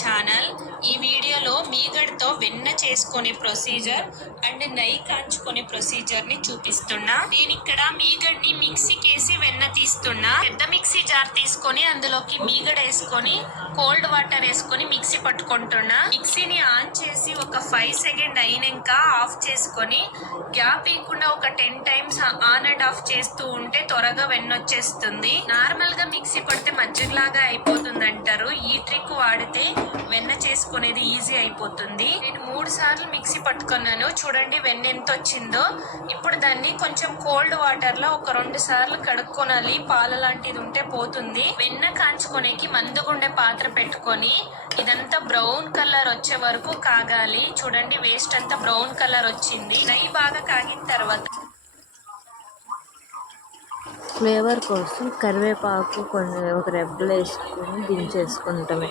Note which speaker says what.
Speaker 1: Channel ఈ వీడియోలో మీగడతో వెన్న చేసుకునే ప్రొసీజర్ అండ్ నెయ్యి కాంచుకునే ప్రొసీజర్ని చూపిస్తున్నా. నేను ఇక్కడ మీగడ్ని మిక్సీకి వేసి వెన్న తీస్తున్నా. పెద్ద మిక్సీ జార్ తీసుకొని అందులోకి మీగడ వేసుకొని కోల్డ్ వాటర్ వేసుకొని మిక్సీ పట్టుకుంటున్నా. మిక్సీని ఆన్ చేసి ఒక ఫైవ్ సెకండ్ అయినాక ఆఫ్ చేసుకొని గ్యాప్ ఇవ్వకుండా ఒక ten times on and off చేస్తూ ఉంటే త్వరగా వెన్న వచ్చేస్తుంది నార్మల్గా మిక్సీ పడితే మజ్జిగలాగా అయిపోతుంది. అంటారు. ఈ ట్రిక్ వాడితే వెన్న చేసుకునేది ఈజీ అయిపోతుంది. నేను మూడు సార్లు మిక్సీ పట్టుకున్నాను. చూడండి వెన్న ఎంత వచ్చిందో ఇప్పుడు దాన్ని కొంచెం కోల్డ్ వాటర్లో ఒక రెండు సార్లు కడుక్కొనాలి. పాల లాంటిది ఉంటే పోతుంది. వెన్న కాంచుకునేకి మందుగుండే పాత్ర పెట్టుకొని ఇదంతా బ్రౌన్ కలర్ వచ్చే వరకు కాగాలి. చూడండి వేస్ట్ అంతా బ్రౌన్ కలర్ వచ్చింది. నెయ్యి బాగా కాగిన తర్వాత
Speaker 2: ఫ్లేవర్ కోసం కరివేపాకు కొన్ని ఒక రెబ్బలు వేసుకొని దించేసుకుంటామే.